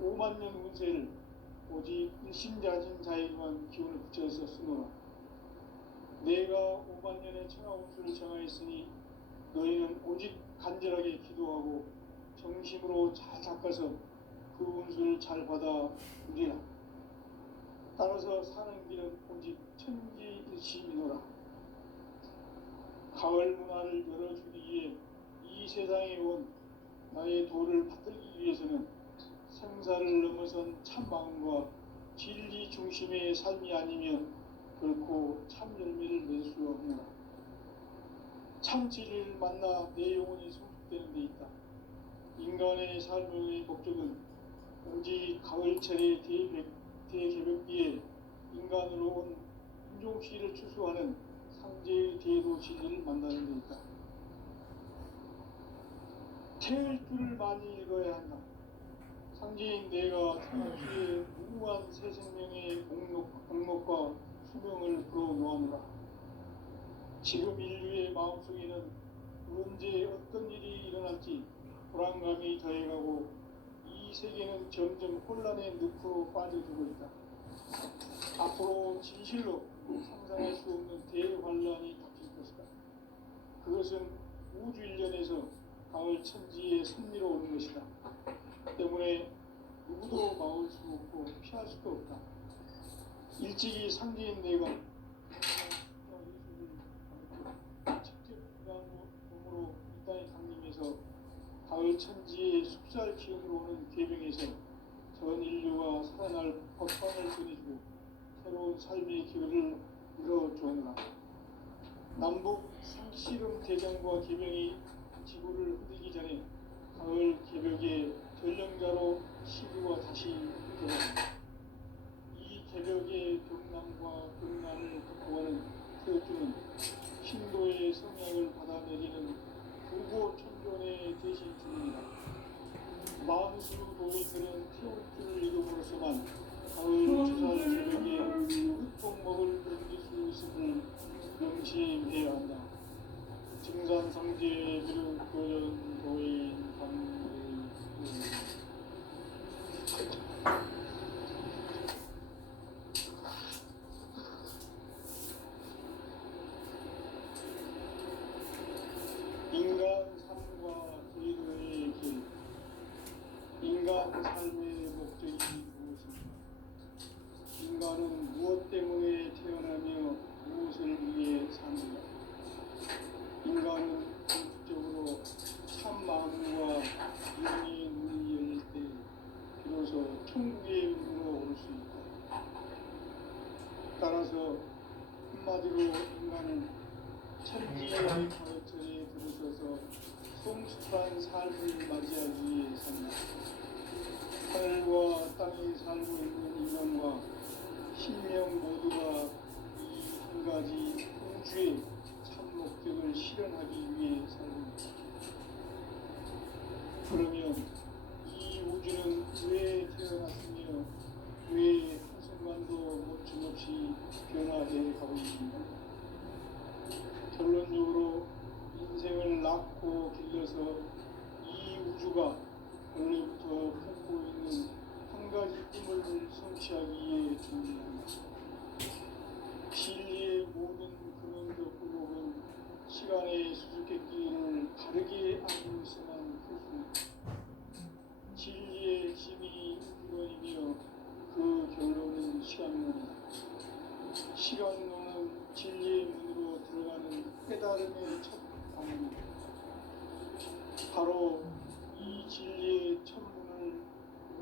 5만 년 운세를 오직 일심자진 자에게만 기운을 붙여서 쓰노라. 내가 5만 년의 천하 운수를 정하였으니 너희는 오직 간절하게 기도하고 정심으로 잘 닦아서 그 운수를 잘 받아 누리라. 따라서 사는 길은 오직 천지일심이노라. 가을 문화를 열어주기 위해 이 세상에 온 나의 도를 받들기 위해서는 생사를 넘어선 참 마음과 진리 중심의 삶이 아니면 결코 참 열매를 낼 수 없노라. 참 진리를 만나 내 영혼이 성숙되는 데 있다. 인간의 삶의 목적은 오직 가을철의 대개벽기에 인간으로 온 인종시를 추수하는 상제의 대도 진리를 만나는 데 있다. 태을 줄을 많이 읽어야 한다. 상제인 내가 태어난 후에 무궁한 새 생명의 공목과 수명을 불어놓아노라. 지금 인류의 마음속에는 언제 어떤 일이 일어날지 불안감이 더해가고 이 세계는 점점 혼란의 늪으로 빠져들고 있다. 앞으로 진실로 상상할 수 없는 대환란이 닥칠 것이다. 그것은 우주 일련에서 가을 천지의 섭리로 오는 것이다. 때문에 누구도 막을 수 없고 피할 수도 없다. 일찍이 상제인 내가 직접 몸으로 이 땅에 강림해서 가을 천지의 숲살 기운으로 오는 계명에서 전 인류가 살아날 법방을 전해주고 새로운 삶의 기회를 이뤄주었노라. 남북 상씨름 대장과 계명이 지구를 흔들기 전에 가을 개벽의 전령자로 시구가 다시 돌아온다. 이 개벽의 경남과 극난을 극복하는 태어주는 신도의 성향을 받아내리는 부고 천존의 대신 주입니다. 만수 도인들은 태울줄을 이름으로서만 가을 주살 개벽의 흙동목을 넘길 수 있음을 명심해야 한다. 증산성제 비륵도전 도인 방의 인간 삶과 제도의 길. 인간 삶의 목적이 무엇인가? 인간은 무엇 때문에 태어나며 무엇을 위해 사는가? 인간은 본질적으로 참 마음과 영의 눈이 열릴 때 비로소 천국의 문으로 올 수 있다. 따라서 한마디로 인간은 천지의 가을철에 들어서서 성숙한 삶을 맞이하기 위해 산다. 하늘과 땅에 살고 있는 인간과 신명 모두가 이 한 가지 우주의 참 목적을 실현하기 위해 살고 있다. 그러면 이 우주는 왜 태어났으며 왜 한순간도 멈춤없이 변화해 가고 있습니까? 결론적으로 인생을 낳고 길러서 이 우주가 원래부터 품고 있는 한 가지 꿈을 성취하기 위해 존재한다. 진리의 모든 근원적 굴곡은 시간의 수수께끼를 다르게 알고있어만 풀수있다. 진리의 핵심이 근원이며 그 결론은 시간론이다. 시간론은 진리의 문으로 들어가는 깨달음의 첫 방문이다. 바로 이 진리의 첫 문을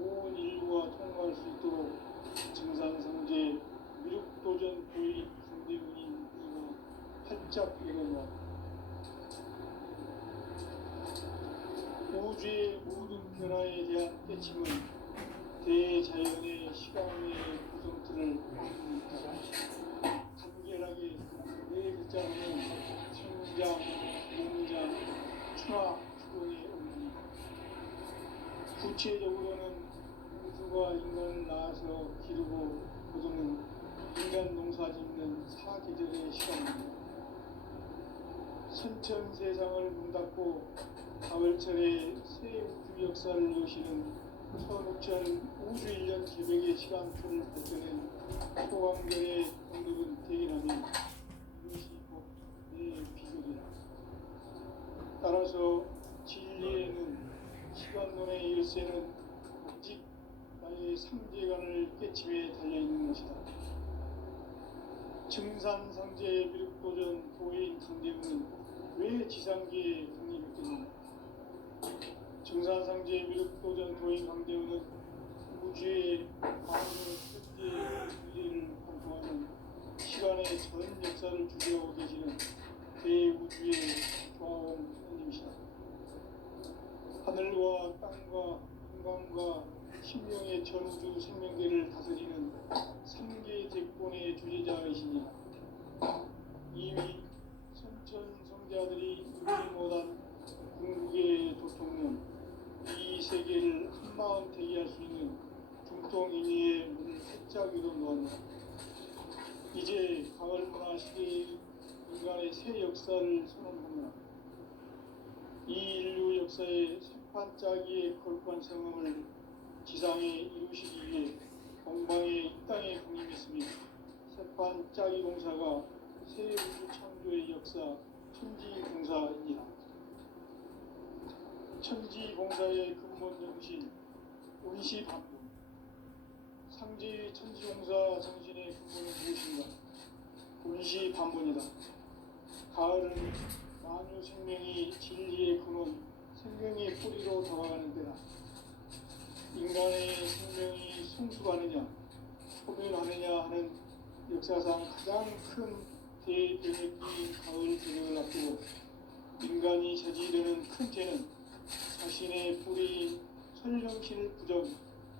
온 인류가 통과할 수 있도록 증산성제 미륵도전 도의 상대문인 이가 활짝 열어놓았다. 우주의 모든 변화에 대한 때침은 대자연의 시간의 구성틀을 따라 간결하게 네 글자로는 성장, 농장, 추락, 추동의 원리입니다. 구체적으로는 우주가 인간을 낳아서 기르고 거두는 인간 농사 짓는 사계절의 시간입니다. 선천 세상을 문닫고 가을철에 새 우주 역사를 여시는 천우천 우주 1년 계획의 시간표를 발전한 소강전의 동력은 대기라면 이것이 곧 내 비결이라. 따라서 진리에는 시간론의 열쇠는 오직 나의 상제관을 깨침에 달려있는 것이다. 증산상제 미륵도전 도인 강대우는 왜 지상계에 강림했겠는가? 증산상제 미륵도전 도인 강대우는 우주의 과거, 현재, 미래를 관통하는 시간의 전 역사를 주재하고 계시는 대우주의 조화원 하나님이시다. 하늘과 땅과 인간과 신명의 전우주 생명계를 다스리는 3개 대권의 주제자이시니 이미 선천성자들이 누리지 못한 궁극의 도통은 이 세계를 한마음 대기할 수 있는 중통인의의 문을 활짝 열어놓았다. 이제 가을 문화 시대의 인간의 새 역사를 선언하노라. 이 인류 역사의 세판짜기의 거룩한 성음을 지상에 이루시기 위해 동방의 이 땅에 공임했으며 세판짜기 공사가 새 우주 창조의 역사 천지공사이니라. 천지공사의 근본 정신 운시반본. 상제의 천지공사 정신의 근본은 무엇인가? 운시반본이다. 가을은 만유 생명이 진리의 근원, 생명의 뿌리로 다가가는 때다. 인간의 생명이 성숙하느냐, 소멸하느냐 하는 역사상 가장 큰 대변혁기인 가을 배경을 앞두고 인간이 저지르는 큰 죄는 자신의 뿌리인 천령신을 부정,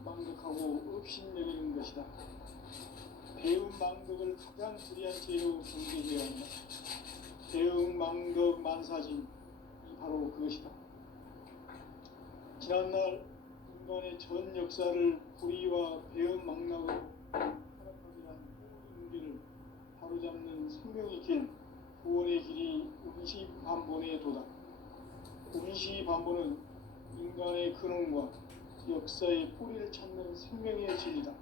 망극하고 업신여기는 것이다. 배움 망극을 가장 불의한 죄로 경계해야 한다. 배움 망극 만사진이 바로 그것이다. 지난날 인간의 전 역사를 불의와 배움 망락으로 타락하기란 모든 문제를 바로잡는 생명의 길, 구원의 길이 운시반본에 도다. 운시반본은 인간의 근원과 역사의 뿌리를 찾는 생명의 진리다.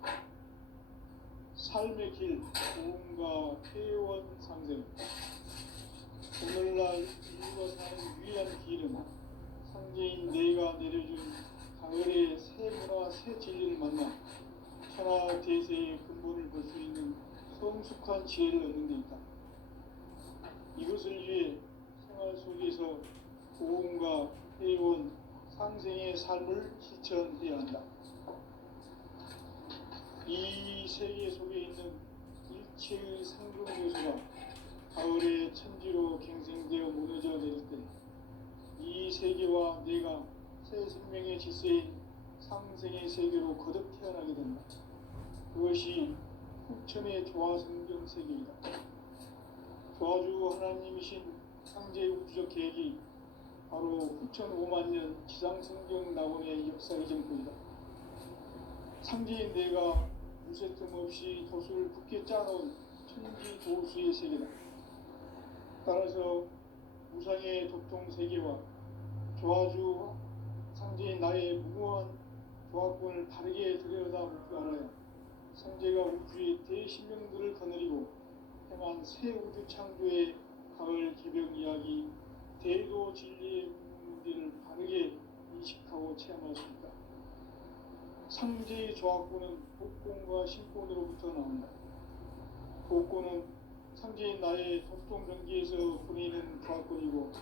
삶의 길, 고음과 회원 상생. 오늘날 인류가 사는 유일한 길은 상제인 내가 내려준 가을의 새 문화, 새 진리를 만나 천하 대세의 근본을 볼 수 있는 성숙한 지혜를 얻는 데 있다. 이것을 위해 생활 속에서 고음과 회원, 상생의 삶을 실천해야 한다. 이 세계 속에 있는 일체의 상종 요소가 가을의 천지로 갱생되어 무너져 내릴 때 이 세계와 내가 새 생명의 질서인 상생의 세계로 거듭 태어나게 된다. 그것이 후천의 조화성경 세계이다. 조화주 하나님이신 상제 우주적 계획이 바로 후천 5만 년 지상성경 낙원의 역사 이전부이다. 상제인 내가 물새틈 없이 도수를 굳게 짜놓은 천지 도수의 세계다. 따라서 무상의 도통 세계와 조화주 상제인 나의 무모한 조화권을 바르게 들여다볼 줄 알아야 상제가 우주의 대신명들을 거느리고 행한 새 우주 창조의 가을 개벽 이야기, 대도 진리의 문제를 바르게 인식하고 체험할 수 있다. 상제의 조화권은 복권과 신권으로부터 나온다. 복권은 상제인 나의 도통 경계에서 보내는 조화권이고,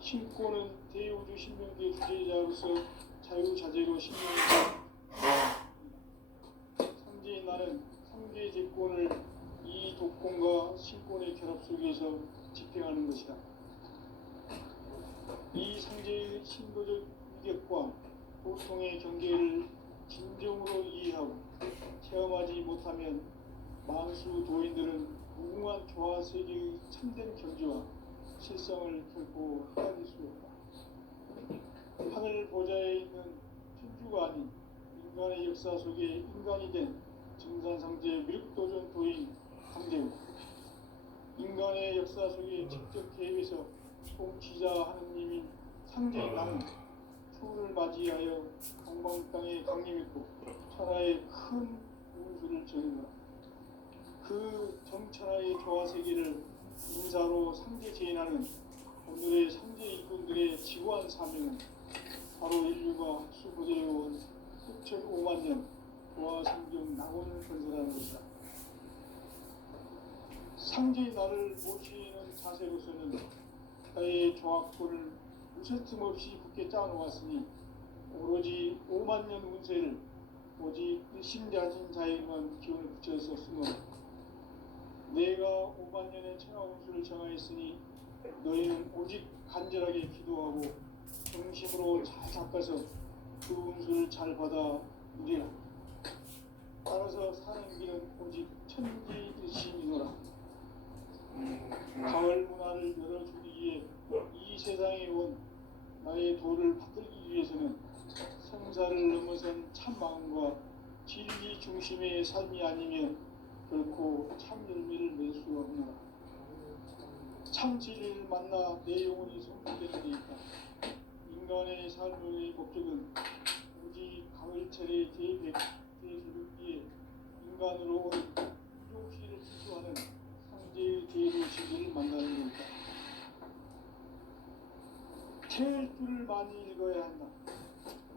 신권은 대우주 신명계 주제자로서 자유자재로 신명을 상제인 나는 상계 제권을 이 독권과 신권의 결합 속에서 집행하는 것이다. 이 상제의 신도적 위력과 보통의 경계를 진정으로 이해하고 체험하지 못하면 만수 도인들은 무궁한 조화 세계의 참된 경지와 실성을 결코 헤아릴 수 없다. 하늘 보좌에 있는 천주가 아닌 인간의 역사 속에 인간이 된 증산상제 미륵도전 도인 강대우, 인간의 역사 속에 직접 개입해서 통치자 하느님인 상제인 나는 풍을 맞이하여 동방 땅에 강림했고 천하의 큰 운수를 정했노라. 그 정천하의 조화세계를 인사로 상제 제인하는 오늘의 상제 일꾼들의 지구한 사명은 바로 인류가 학수고대해온 수천 5만 년 조화성경 낙원을 건설하는 것이다. 상제의 나를 모시는 자세로서는 나의 조합권을 무쇠틈 없이 굳게 짜놓았으니 오로지 5만 년 운세를 오직 일심자진 자에게만 기운을 붙여서 쓰노라. 내가 5만 년의 천하 운수를 정하였으니 너희는 오직 간절하게 기도하고 정심으로 잘 닦아서 그 운수를 잘 받아 누리라. 따라서 사는 길은 오직 천지일심이노라. 가을 문화를 열어주기 위해 이 세상에 온 나의 도를 받들기 위해서는 생사를 넘어선 참 마음과 진리 중심의 삶이 아니면 결코 참 열매를 맺을 수가 없노라. 참 진리를 만나 내 영혼이 성취되는 데 있다. 인간의 삶의 목적은 오직 가을철의 대비에 인간으로 온 이족시를 추구하는 상제의 대도시를 만나는 것이다. 태일주를 많이 읽어야 한다.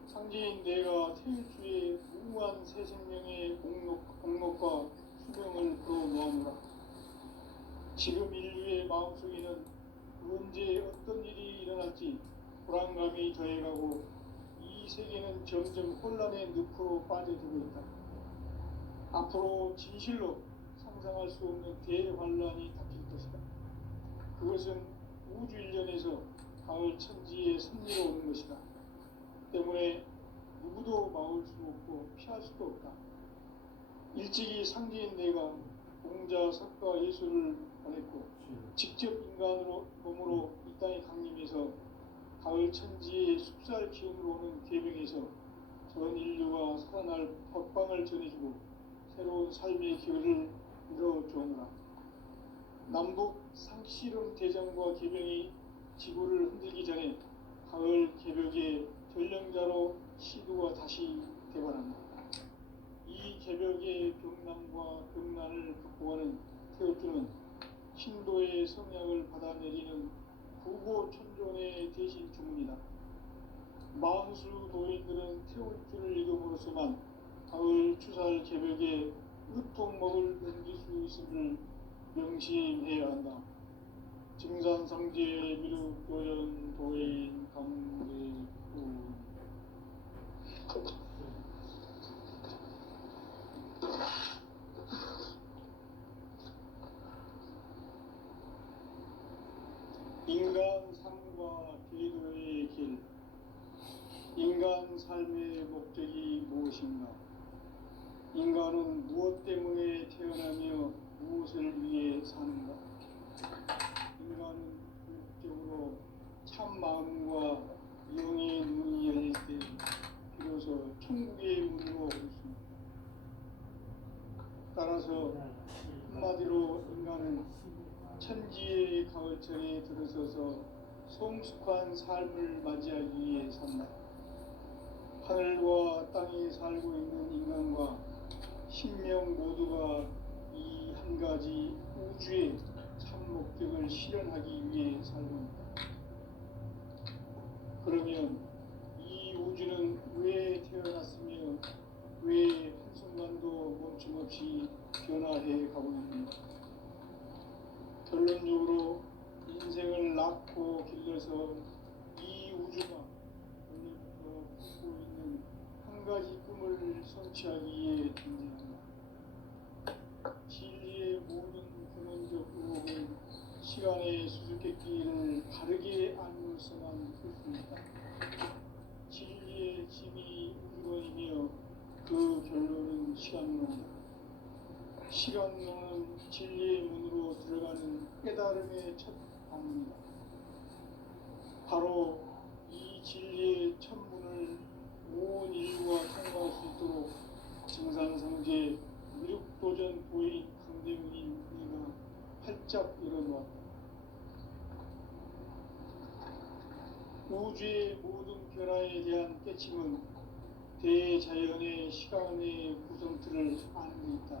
상제인 내가 태일주의 무한 새 생명의 공록과 수명을 풀어놓아노라. 지금 인류의 마음속에는 언제 어떤 일이 일어날지 불안감이 더해가고 이 세계는 점점 혼란의 늪으로 빠져들고 있다. 앞으로 진실로 상상할 수 없는 대환란이 닥칠 것이다. 그것은 우주 일련에서 가을 천지의 섭리로 오는 것이다. 때문에 누구도 막을 수 없고 피할 수도 없다. 일찍이 상제인 내가 공자, 석가, 예수를 보냈고 직접 인간으로 몸으로 이 땅에 강림해서 가을 천지의 숲살 기운으로 오는 계명에서 전 인류가 살아날 법방을 전해주고 새로운 삶의 기회를 이뤄주오노라. 남북 상씨름 대전과 계명이 지구를 흔들기 전에 가을 개벽의 전령자로 시도가 다시 되관한다. 이 개벽의 병남과 병난을 극복하는 태울주는 신도의 성약을 받아내리는 구고천존의 대신 주문이다. 만수 도인들은 태울주를 읽음으로써만 가을 추살 개벽의 으통목을 넘길 수 있음을 명심해야 한다. 증산상제 미륵도연 도인 강대구 인간 삶과 계도의 길. 인간 삶의 목적이 무엇인가? 인간은 무엇 때문에 태어나며 무엇을 위해 사는가? 인간은 궁극적으로 참 마음과 영의 눈이 열릴 때 비로소 천국의 문으로 올 수 있습니다. 따라서 한마디로 인간은 천지의 가을철에 들어서서 성숙한 삶을 맞이하기 위해 산다. 하늘과 땅에 살고 있는 인간과 신명 모두가 이 한 가지 우주의 참 목적을 실현하기 위해 살고 있다. 그러면 이 우주는 왜 태어났으며 왜 한순간도 멈춤없이 변화해 가고 있는가? 결론적으로 인생을 낳고 길러서 이 우주가 원래부터 품고 있는 한 가지 꿈을 성취하기 위해 존재한다. 진리의 모든 근원적 의혹은 시간의 수수께끼를 바르게 알면서만 풀 수 있다. 진리의 힘이 우주론이며 그 결론은 시간론이다. 시간론은 진리의 문으로 들어가는 깨달음의 첫 방문이다. 바로 이 진리의 첫 문을 온 인류가 통과할 수 있도록 증산성제 미륵도전 보인 강대문인 우리가 활짝 열어놓았다. 우주의 모든 변화에 대한 깨침은 대자연의 시간의 구성틀을 아는 데 있다.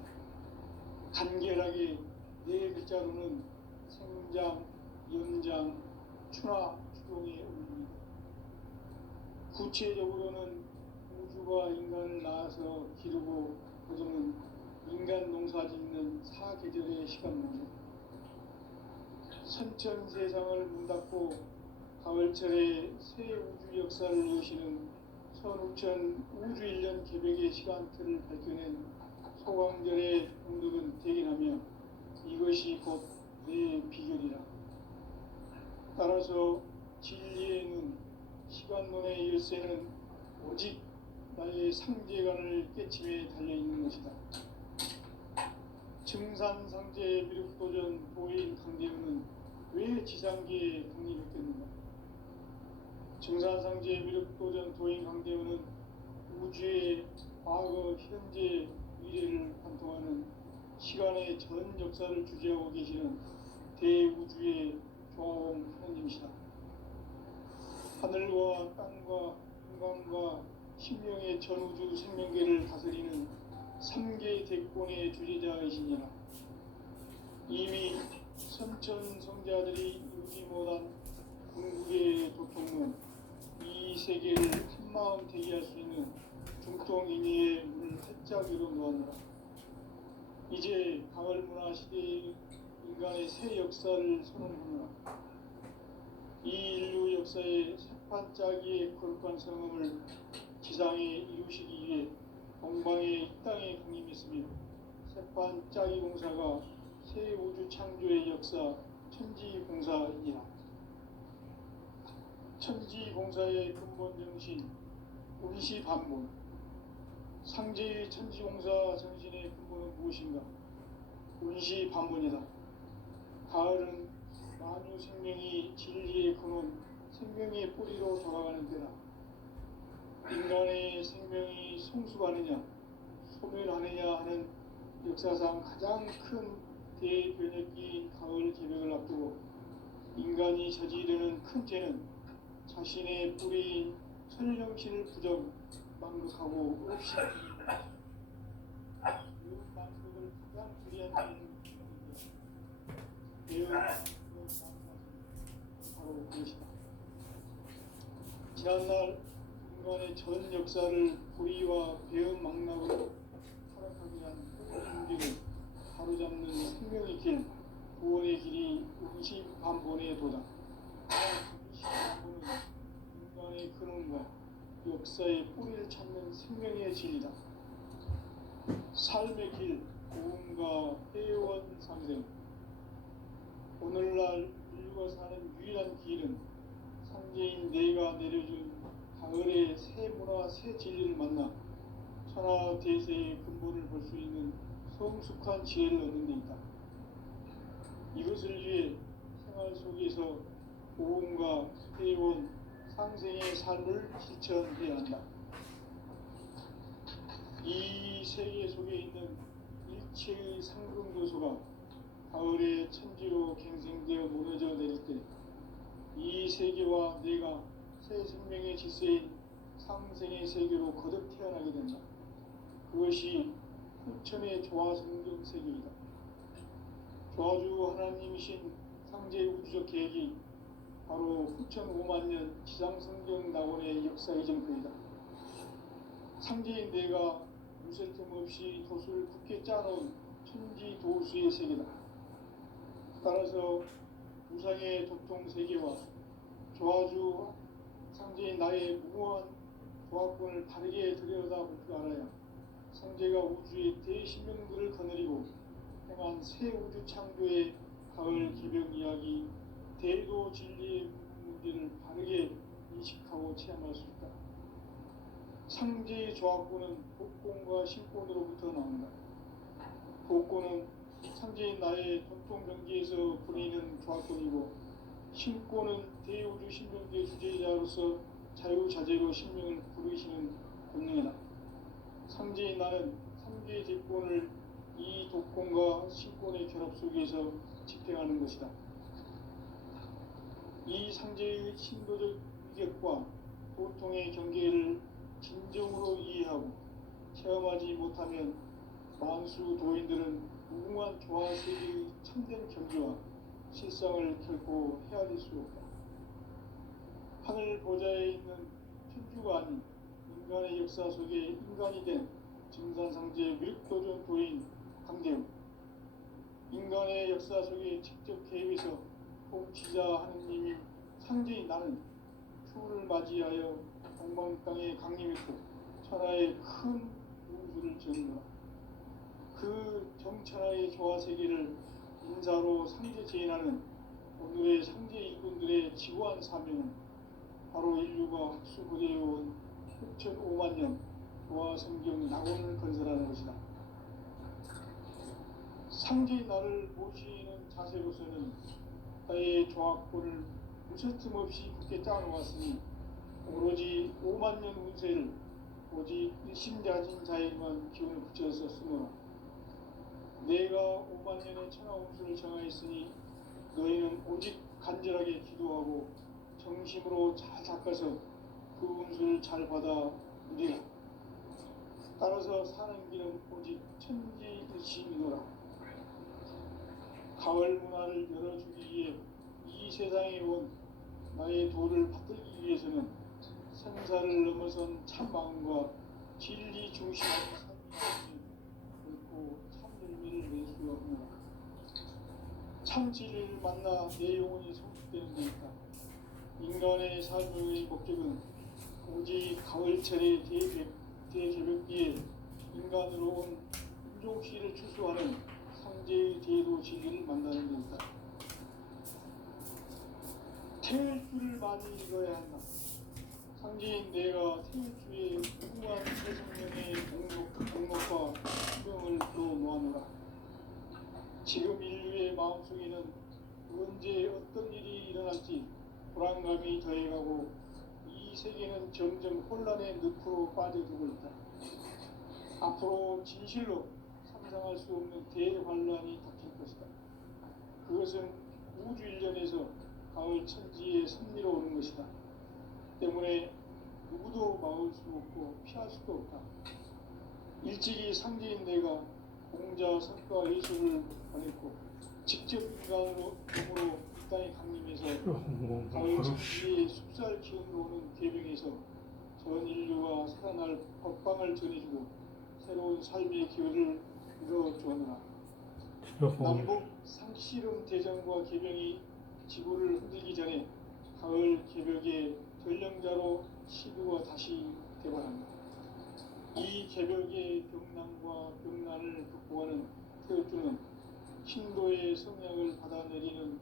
간결하게 네 글자로는 생장, 연장, 추나 추동의 의미입니다. 구체적으로는 우주가 인간을 낳아서 기르고 거두는 인간 농사 짓는 사계절의 시간입니다. 선천 세상을 문닫고 가을철에 새 우주 역사를 여시는 선우천 우주 1년 개벽의 시간틀을 밝혀낸 소강절의 공덕은 대견하며 이것이 곧 내 비결이라. 따라서 진리의 눈, 시간론의 열쇠는 오직 나의 상제관을 깨침에 달려있는 것이다. 증산상제 미륵도전 도인 강대우는 왜 지상계에 강림했겠는가? 증산상제 미륵도전 도인 강대우는 우주의 과거, 현재, 미래를 관통하는 시간의 전 역사를 주재하고 계시는 대우주의 조화홍 하나님이시다. 하늘과 땅과 인간과 신명의 전우주 생명계를 다스리는 3개 대권의 주제자이시니라. 이미 선천성자들이 이루지 못한 궁극의 도통은 이 세계를 한마음 대기할 수 있는 중통인의의 문을 활짝 열어 놓았노라. 이제 가을 문화 시대의 인간의 새 역사를 선언하노라. 이 인류 역사의 새판짜기의 거룩한 성음을 지상에 이루시기 위해 동방의 이 땅에 강림했으며 새판짜기 공사가 새 우주 창조의 역사 천지공사이니라. 천지공사의 근본 정신 운시반본. 상제의 천지공사 정신의 근본은 무엇인가? 운시반본이다. 가을은 만유 생명이 진리의 근원, 생명의 뿌리로 돌아가는 때다. 인간의 생명이 성숙하느냐, 소멸하느냐 하는 역사상 가장 큰 대변혁기인 가을 개벽을 앞두고 인간이 저지르는 큰 죄는 자신의 뿌리인 천령신을 부정, 망극하고 없이 매운 망극을 가장 불이한 죄는 매운 바로 그것이다. 지난날 인간의 전 역사를 불의와 배은 망락으로 타락하게 한 인류를 바로잡는 생명의 길, 구원의 길이 운시반본의 도다. 운시반본은 인간의 근원과 역사의 뿌리를 찾는 생명의 진리다. 삶의 길, 고음과 회원 상생. 오늘날 인류가 사는 유일한 길은 상제인 내가 내려준 가을의 새 문화, 새 진리를 만나 천하 대세의 근본을 볼 수 있는 성숙한 지혜를 얻는 데 있다. 이것을 위해 생활 속에서 고음과 회원, 상생의 삶을 실천해야 한다. 이 세계 속에 있는 일체의 상승도소가 가을의 천지로 갱생되어 무너져 내릴 때 이 세계와 내가 새 생명의 질서인 상생의 세계로 거듭 태어나게 된다. 그것이 후천의 조화성경 세계이다. 조화주 하나님이신 상제의 우주적 계획이 바로 후천 5만년 지상성경 낙원의 역사의 정표이다. 상제인 내가 무쇠 틈 없이 도수를 굳게 짜놓은 천지 도수의 세계다. 따라서 우상의 도통 세계와 조화주 상제인 나의 무모한 조화권을 바르게 들여다볼 줄 알아야 상제가 우주의 대신명들을 거느리고 행한 새 우주 창조의 가을 기병 이야기, 대도 진리의 문제를 바르게 인식하고 체험할 수 있다. 상제의 조화권은 복권과 신권으로부터 나온다. 복권은 상제인 나의 전통경기에서 부리는 조화권이고, 신권은 대우주 신명계 주제자로서 자유자재로 신명을 부르시는 권능이다. 상제인 나는 3개의 제권을 이 독권과 신권의 결합 속에서 집행하는 것이다. 이 상제의 신도적 인격과 고통의 경계를 진정으로 이해하고 체험하지 못하면 만수 도인들은 무궁한 조화세계의 참된 경지와 실상을 결코 헤아릴 수 없다. 하늘 보좌에 있는 천주가 아닌 인간의 역사 속에 인간이 된 증산상제 미륵도전 도인 강대우, 인간의 역사 속에 직접 개입해서 통치자 하느님인 상제인 나는 추운을 맞이하여 동방 땅에 강림했고 천하의 큰 운수를 전하노라. 그 정천하의 조화세계를 인사로 상제 제인하는 오늘의 상제 일꾼들의 지구한 사명은 바로 인류가 학수고대해온 6,500만 년 조화성경 낙원을 건설하는 것이다. 상제의 나를 모시는 자세로서는 나의 조합권을 무서짐 없이 굳게 짜놓았으니 오로지 5만 년 운세를 오직 일심자진 자에게만 기운을 붙여서 쓰노라. 내가 5만 년의 천하 운수를 정하였으니 너희는 오직 간절하게 기도하고 정심으로 잘 닦아서 그 운수를 잘 받아 누리라. 따라서 사는 길은 오직 천지일심이노라. 가을 문화를 열어주기 위해 이 세상에 온 나의 도를 받들기 위해서는 생사를 넘어선 참 마음과 진리 중심의 삶이 결코 참 열매를 낼 수 없노라. 참 진리를 만나 내 영혼이 성숙되는 데 있다. 인간의 삶의 목적은 오직 가을철의 대개벽기에 인간으로 온 인종시를 추수하는 상제의 대도 진리를 만나는 데 있다. 태울 줄을 많이 읽어야 한다. 상제인 내가 태울 주에 무궁한 세상명의 공목과 수명을 풀어놓아노라. 지금 인류의 마음속에는 언제 어떤 일이 일어날지 불안감이 더해가고 이 세계는 점점 혼란의 늪으로 빠져들고 있다. 앞으로 진실로 상상할 수 없는 대환란이 닥칠 것이다. 그것은 우주 일련에서 가을 천지의 섭리로 오는 것이다. 때문에 누구도 막을 수 없고 피할 수도 없다. 일찍이 상제인 내가 공자 석가 예수를 보냈고 직접 인간으로 몸으로 이 땅에 강림해서 가을 천지의 숲살 기운으로 오는 계명에서 전 인류가 살아날 법방을 전해주고 새로운 삶의 기회를 이뤄주었노라. 남북 상씨름 대전과 계명이 지구를 흔들기 전에 가을 개벽의 전령자로 시드가 다시 개발한다. 이 개벽의 병난과 병난을 극복하는 태어주는 신도의 성향을 받아내리는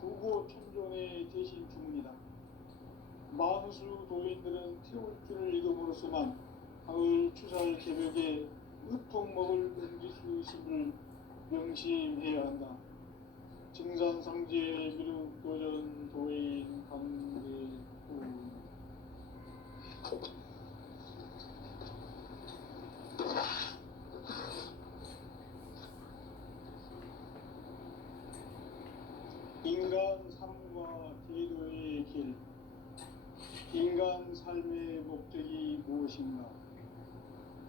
구고천존의 대신 주문이다. 만수 도인들은 태울주를 읽음으로써만 가을 추살 개벽의 으통먹을 옮길 수 있음을 명심해야 한다. 증산상제 미륵도전 도인 강대우. 인간 삶과 제도의 길. 인간 삶의 목적이 무엇인가?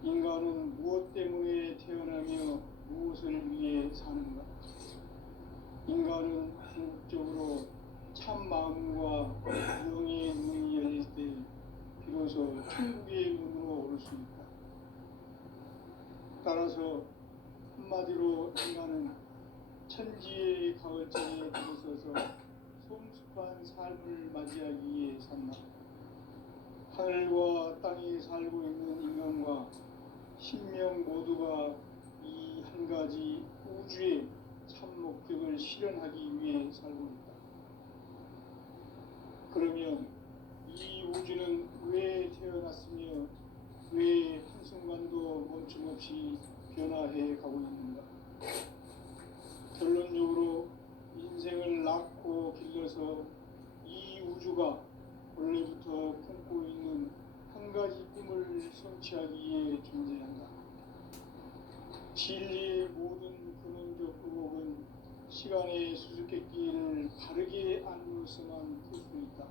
인간은 무엇 때문에 태어나며 무엇을 위해 사는가? 인간은 궁극적으로 참 마음과 영의 문이 열릴 때 비로소 천국의 문으로 오를 수 있다. 따라서 한마디로 인간은 천지의 가을장에 들어서서 성숙한 삶을 맞이하기 위해 산다. 하늘과 땅에 살고 있는 인간과 신명 모두가 이 한 가지 우주의 참 목적을 실현하기 위해 살고 있다. 그러면 이 우주는 왜 태어났으며 왜 한순간도 멈춤없이 변화해 가고 있는가? 결론적으로 인생을 낳고 길러서 이 우주가 원래부터 품고 있는 한 가지 꿈을 성취하기 위해 존재한다. 진리의 모든 근원적 의혹은 시간의 수수께끼를 바르게 안으로서만 풀 수 있다.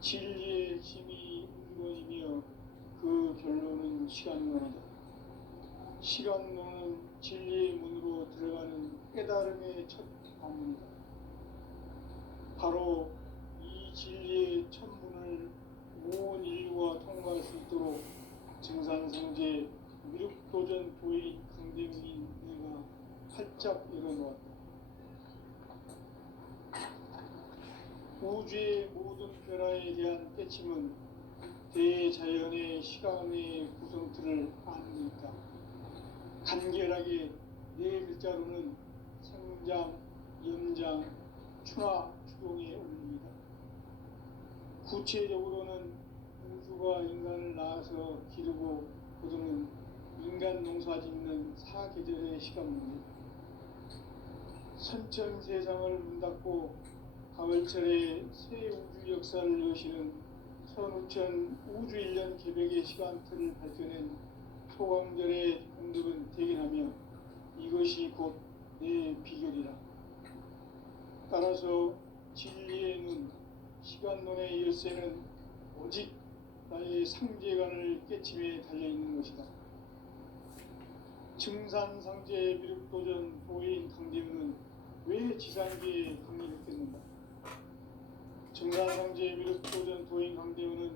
진리의 힘이 1번이며 그 결론은 시간론이다. 시간론은 진리의 문으로 들어가는 깨달음의 첫 관문이다. 바로 이 진리의 첫 문을 온 인류가 통과할 수 있도록 증산성제 미륵도전 도인 강대웅인 내가 활짝 열어놓았다. 우주의 모든 변화에 대한 깨침은 대자연의 시간의 구성틀을 아는 데 있다. 간결하게 네 글자로는 생장, 연장, 추나 추동에 올립니다. 구체적으로는 우주가 인간을 낳아서 기르고 거두는 인간 농사 짓는 사계절의 시간입니다. 선천 세상을 문 닫고 가을철에 새 우주 역사를 여시는 선우천 우주 1년 개벽의 시간틀을 밝혀낸 소강절의 공덕은 대견하며 이것이 곧 내 비결이라. 따라서 진리의 눈, 시간론의 열쇠는 오직 나의 상제관을 깨침에 달려있는 것이다. 증산상제 미륵도전 도인 강대우는 왜 지상계에 강림했겠는가? 증산상제 미륵도전 도인 강대우는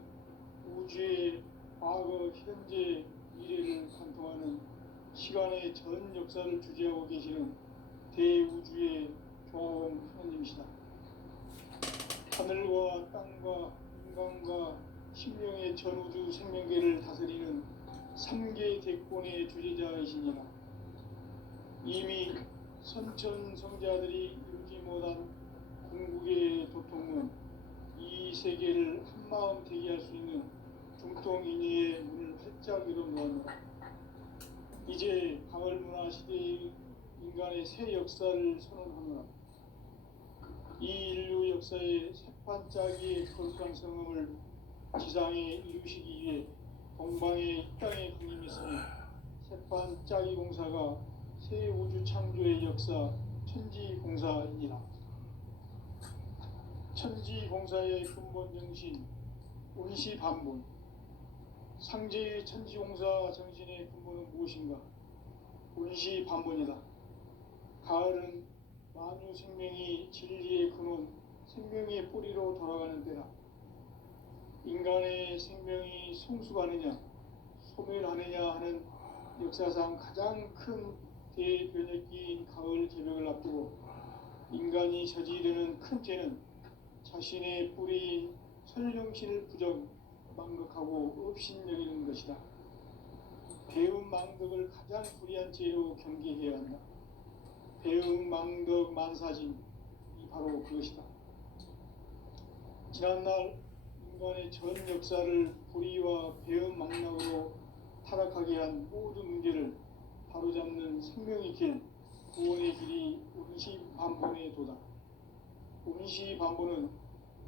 우주의 과거, 현재, 미래를 관통하는 시간의 전 역사를 주재하고 계시는 대우주의 조화원 하나님이시다. 하늘과 땅과 인간과 신명의 전우주 생명계를 다스리는 3개 대권의 주제자이시니라. 이미 선천성자들이 이루지 못한 궁극의 도통은 이 세계를 한마음 대기할 수 있는 중통인의의 문을 활짝 열어놓았노라. 이제 가을문화 시대의 인간의 새 역사를 선언하노라. 이 인류 역사의 새반짝이의 거룩한 성음을 지상에 이루시기 위해 동방의 이 땅에 강림했으니 새반짝이 공사가 새 우주 창조의 역사 천지공사이니라. 천지공사의 근본 정신 운시반본. 상제의 천지공사 정신의 근본은 무엇인가? 운시반본이다. 가을은 만유 생명이 진리의 근원, 생명의 뿌리로 돌아가는 때라. 인간의 생명이 성숙하느냐, 소멸하느냐 하는 역사상 가장 큰 대변혁기인 가을 개벽을 앞두고 인간이 저지르는 큰 죄는 자신의 뿌리인 설령신을 부정, 망극하고 업신여기는 것이다. 배움 망덕을 가장 불의한 죄로 경계해야 한다. 배움 망덕 만사진이 바로 그것이다. 지난날 인간의 전 역사를 불의와 배움 망락으로 타락하게 한 모든 문제를 바로잡는 생명의 길, 구원의 길이 운시반본의 도다. 운시반본은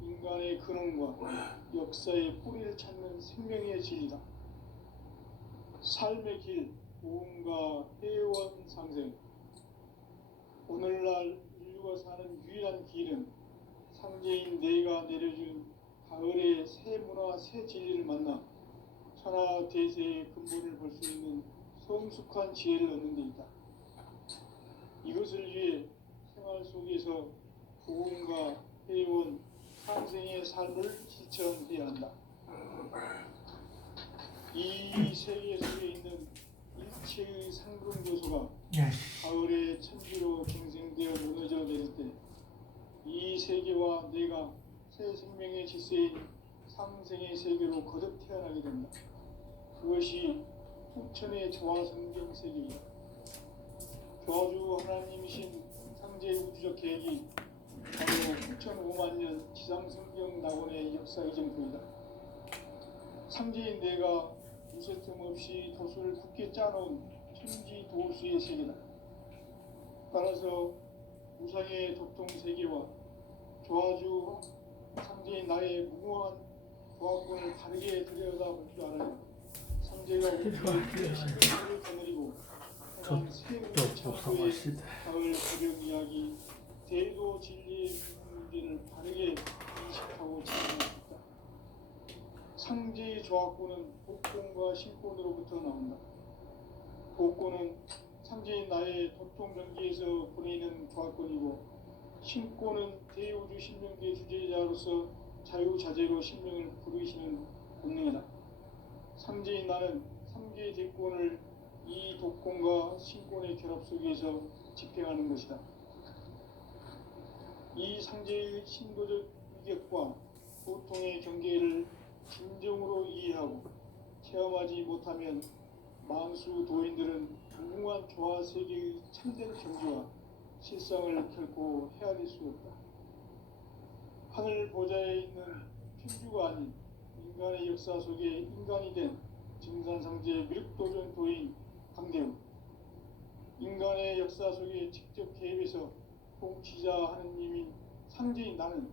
인간의 근원과 역사의 뿌리를 찾는 생명의 진리다. 삶의 길, 보험과 회원 상생. 오늘날 인류가 사는 유일한 길은 상제인 내가 내려준 가을의 새 문화, 새 진리를 만나 천하 대세의 근본을 볼 수 있는 성숙한 지혜를 얻는 데 있다. 이것을 위해 생활 속에서 보험과 회원, 상생의 삶을 실천해야 한다. 이 세계 속에 있는 일체의 상금 요소가 가을의 천지로 갱생되어 무너져 내릴 때 이 세계와 내가 새 생명의 질서인 상생의 세계로 거듭 태어나게 된다. 그것이 후천의 조화성경 세계이다. 조화주 하나님이신 상제 우주적 계획이 바로 9,5만 년 지상성경 낙원의 역사 이정표이다. 상제인 내가 무쇠 틈 없이 도수를 굳게 짜놓은 천지 도수의 세계다. 따라서 우상의 도통 세계와 조화주 상제인 나의 무모한 조화권을 다르게 들여다볼 줄 알아야 상제가 우주의 신경을 거느리고 해당 새 우주 창조의 가을 개벽 이야기 대도 진리의 문제를 바르게 인식하고 진행할 수 있다. 상제의 조합구는 복권과 신권으로부터 나온다. 복권은 상제인 나의 도통병기에서 보내는 조합권이고, 신권은 대우주 신명기의 주제자로서 자유자재로 신명을 부르시는 본능이다. 상제인 나는 3개의 대권을 이 독권과 신권의 결합 속에서 집행하는 것이다. 이 상제의 신도적 위격과 보통의 경계를 진정으로 이해하고 체험하지 못하면 만수 도인들은 무궁한 조화 세계의 참된 경지와 실상을 결코 헤아릴 수 없다. 하늘 보좌에 있는 천주가 아닌 인간의 역사 속에 인간이 된 증산상제 미륵도전 도인 강대우, 인간의 역사 속에 직접 개입해서 통치자 하느님인 상제인 나는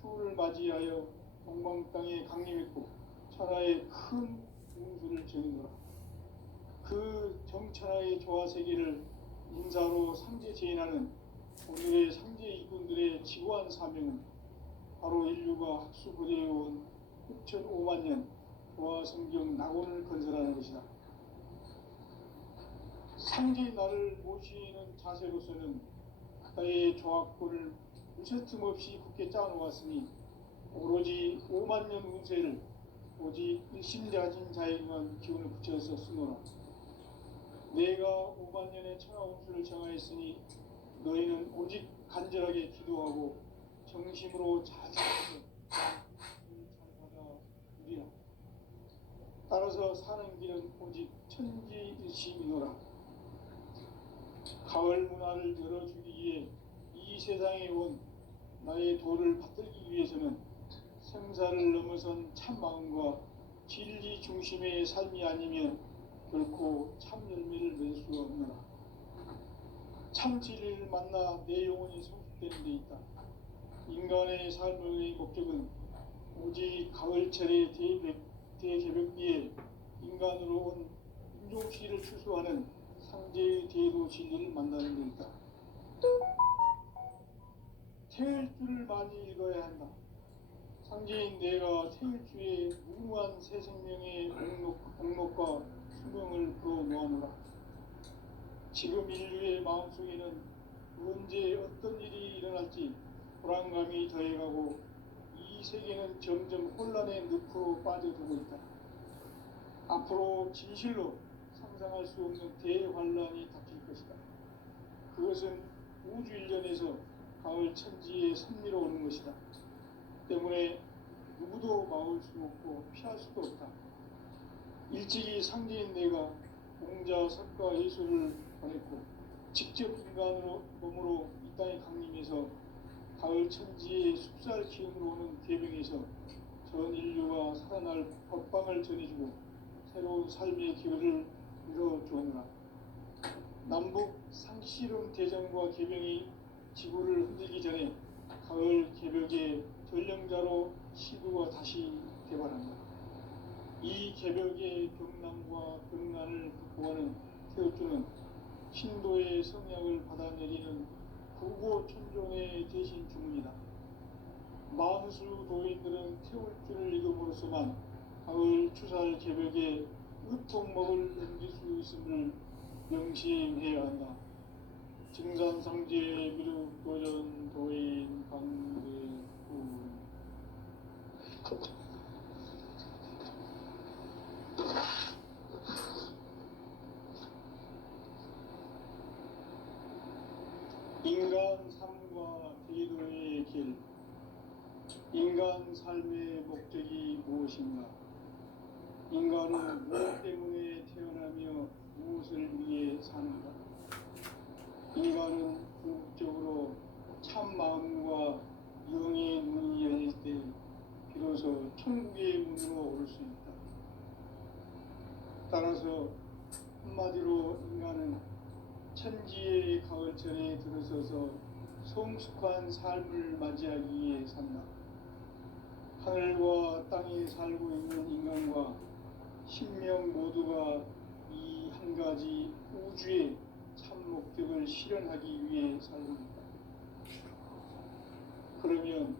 추후를 맞이하여 동방 땅에 강림했고 천하의 큰 운수를 정해노라. 그 정천하의 조화 세계를 인사로 상제 제인하는 오늘의 상제 일꾼들의 지고한 사명은 바로 인류가 학수고대해온 6,500만 년 조화 성경 낙원을 건설하는 것이다. 상제의 나를 모시는 자세로서는 나의 조합권을 무쇠틈 없이 굳게 짜놓았으니 오로지 5만 년 운세를 오직 일심자진 자에게만 기운을 붙여서 쓰노라. 내가 5만 년의 천하 운수를 정하였으니 너희는 오직 간절하게 기도하고 정심으로 자주해서 잘 받아 누리라. 따라서 사는 길은 오직 천지일심이노라. 가을 문화를 열어주기 위해 이 세상에 온 나의 도를 받들기 위해서는 생사를 넘어선 참 마음과 진리 중심의 삶이 아니면 결코 참 열매를 맺을 수 없노라. 참 진리를 만나 내 영혼이 성숙되는 데 있다. 인간의 삶의 목적은 오직 가을철의 대개벽기에 인간으로 온 인종시를 추수하는 상제의 대도 진리를 만나는 데 있다. 태일주를 많이 읽어야 한다. 상제인 내가 태일주의 무궁한 새 생명의 공록과 수명을 부어 모아노라. 지금 인류의 마음속에는 언제 어떤 일이 일어날지 불안감이 더해가고 이 세계는 점점 혼란의 늪으로 빠져들고 있다. 앞으로 진실로 상상할 수 없는 대환란이 닥칠 것이다. 그것은 우주 일련에서 가을 천지의 섭리로 오는 것이다. 때문에 누구도 막을 수 없고 피할 수도 없다. 일찍이 상제인 내가 공자, 석가, 예수를 보냈고 직접 인간으로 몸으로 이 땅에 강림해서 가을 천지의 숲살 기운으로 오는 계병에서 전 인류가 살아날 법방을 전해주고 새로운 삶의 기회를 이뤄주었노라. 남북 상씨름 대전과 계병이 지구를 흔들기 전에 가을 개벽의 전령자로 시구가 다시 개발한다. 이 개벽의 경남과 극난을 극복하는 태엽주는 신도의 성약을 받아내리는 구고천존의 대신 주문이다. 만수 도인들은 태울주를 읽음으로써만 가을 추살 개벽의 의통목을 넘길 수 있음을 명심해야 한다. 증산상제 미륵도전 도인 강대우. 인간 삶과 대도의 길. 인간 삶의 목적이 무엇인가? 인간은 무엇 때문에 태어나며 무엇을 위해 사는가? 인간은 궁극적으로 참 마음과 영의 문이 열릴 때 비로소 천국의 문으로 오를 수 있다. 따라서 한마디로 인간은 천지의 가을철에 들어서서 성숙한 삶을 맞이하기 위해 산다. 하늘과 땅에 살고 있는 인간과 신명 모두가 이 한 가지 우주의 참 목적을 실현하기 위해 살고 있다. 그러면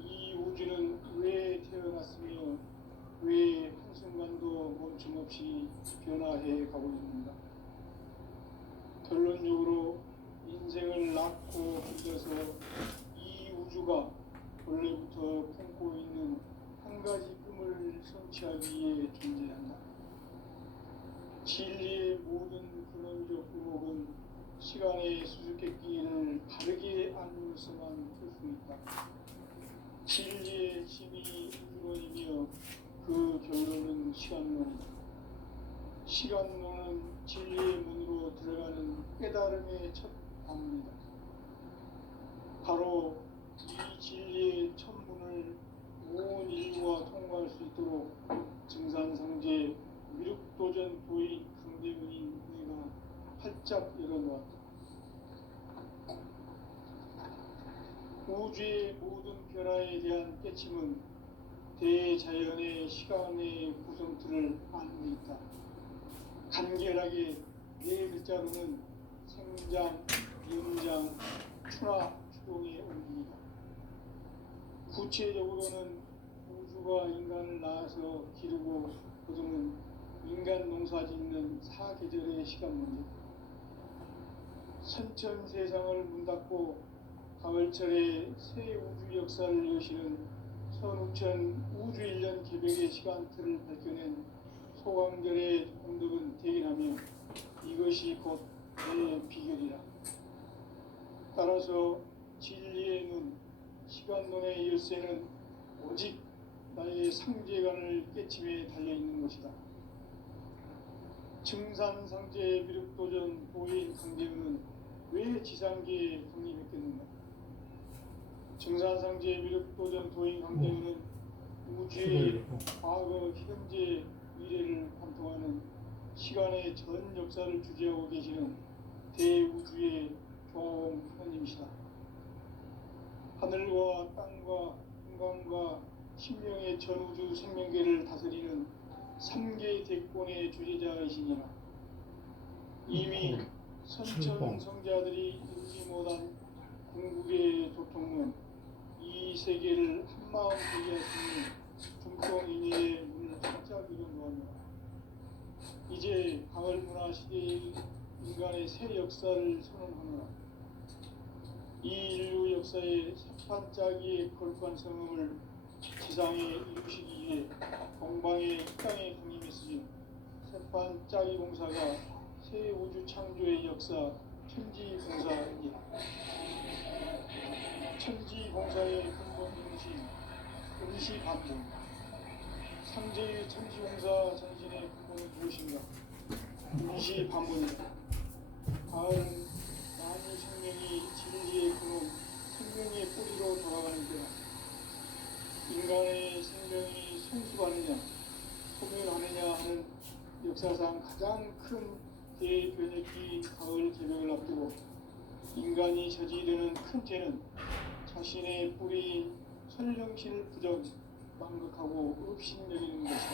이 우주는 왜 태어났으며 왜 한순간도 멈춤없이 변화해 가고 있는가? 결론적으로 인생을 낳고 빌려서 이 우주가 원래부터 품고 있는 한 가지 꿈을 성취하기 위해 존재한다. 진리의 모든 근원적 의목은 시간의 수수께끼를 바르게 알면서만 풀 수 있다. 진리의 힘이 우주론이며 그 결론은 시간론이다. 시간론은 진리의 문으로 들어가는 깨달음의 첫 방문이다. 바로 이 진리의 첫 문을 온 인류가 통과할 수 있도록 증산상제 미륵도전 도인 강대문인 내가 활짝 열어놓았다. 우주의 모든 변화에 대한 깨침은 대자연의 시간의 구성틀을 아는 데 있다. 간결하게 네 글자로는 생장, 연장, 추나, 추동의 옮깁니다. 구체적으로는 우주가 인간을 낳아서 기르고 거두는 인간 농사 짓는 사계절의 시간 문제. 선천 세상을 문 닫고 가을철에 새 우주 역사를 여시는 선우천 우주 1년 개벽의 시간틀을 밝혀낸 소강절의 공덕은 대견하며 이것이 곧 내 비결이라. 따라서 진리의 눈, 시간론의 열쇠는 오직 나의 상제관을 깨침에 달려있는 것이다. 증산상제 미륵도전 도인 강대우는 왜 지상계에 강림했겠는가? 증산상제 미륵도전 도인 강대우는 우주의 과거, 현재, 미래를 관통하는 시간의 전 역사를 주재하고 계시는 대우주의 교황 하나님이시다. 하늘과 땅과 인간과 신명의 전우주 생명계를 다스리는 3개 대권의 주제자이시니라. 이미 선천 성자들이 이루지 못한 궁극의 도통은 이 세계를 한마음 되게 하시는 중동인의 문을 활짝 열어놓았노라. 이제 가을 문화 시대의 인간의 새 역사를 선언하노라. 이 인류 역사의 새반짝이의 거룩한 성음을 지상에 이루시기 위해 동방의 땅에 강림했으며 새반짝이 공사가 새 우주 창조의 역사 천지공사입니다. 천지공사의 근본 중심 임시반복. 상제의 천지공사 전신의 근본은 무엇인가? 임시반복이다. 가을은 만유 생명이 진리의 근원, 생명의 뿌리로 돌아가는 때다. 인간의 생명이 성숙하느냐, 소멸하느냐 하는 역사상 가장 큰 대변혁기 가을 개벽을 앞두고 인간이 저지르는 큰 죄는 자신의 뿌리인 설령신을 부정, 망극하고 업신여기는 것이다.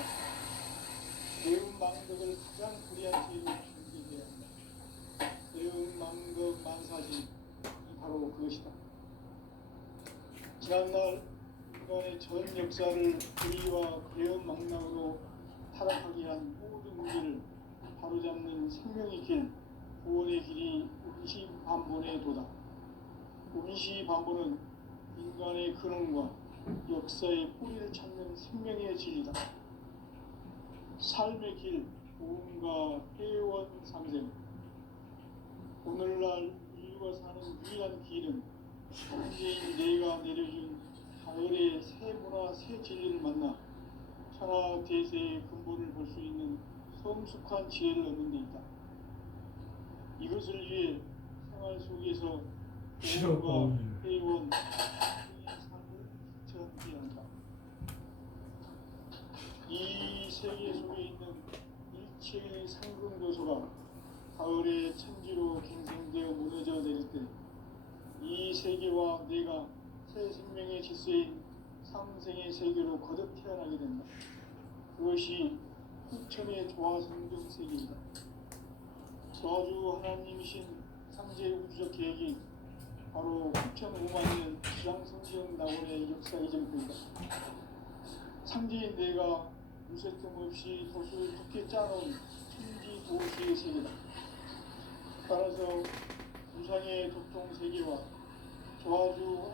매운 망극을 가장 불의한 죄로 준비해야 한다. 매운 망극 만사지, 바로 그것이다. 지난날 인간의 전 역사를 불의와 배은 망락으로 타락하게 한 모든 문제를 바로잡는 생명의 길, 구원의 길이 운시반본의 도다. 운시반본은 인간의 근원과 역사의 뿌리를 찾는 생명의 진리다. 삶의 길, 보험과 회원 상생. 오늘날 인류가 사는 유일한 길은 현재인 내가 내려준 가을의 새 문화, 새 진리를 만나 천하 대세의 근본을 볼 수 있는 성숙한 지혜를 얻는 데 있다. 이것을 위해 생활 속에서 보험과 회원, 삶을 실천해야 한다. 이 세계 속에 있는 일체의 상금 요소가 가을의 천지로 갱생되어 무너져 내릴 때 이 세계와 내가 새 생명의 질서인 상생의 세계로 거듭 태어나게 된다. 그것이 후천의 조화성경 세계이다. 저주 하나님이신 상제 우주적 계획이 바로 9,500년 지상성경 낙원의 역사 이전입니다. 상제인 내가 무쇠틈 없이 도수를 두께 짜놓은 천지 도시의 세계다. 따라서 무상의 독종 세계와 조화주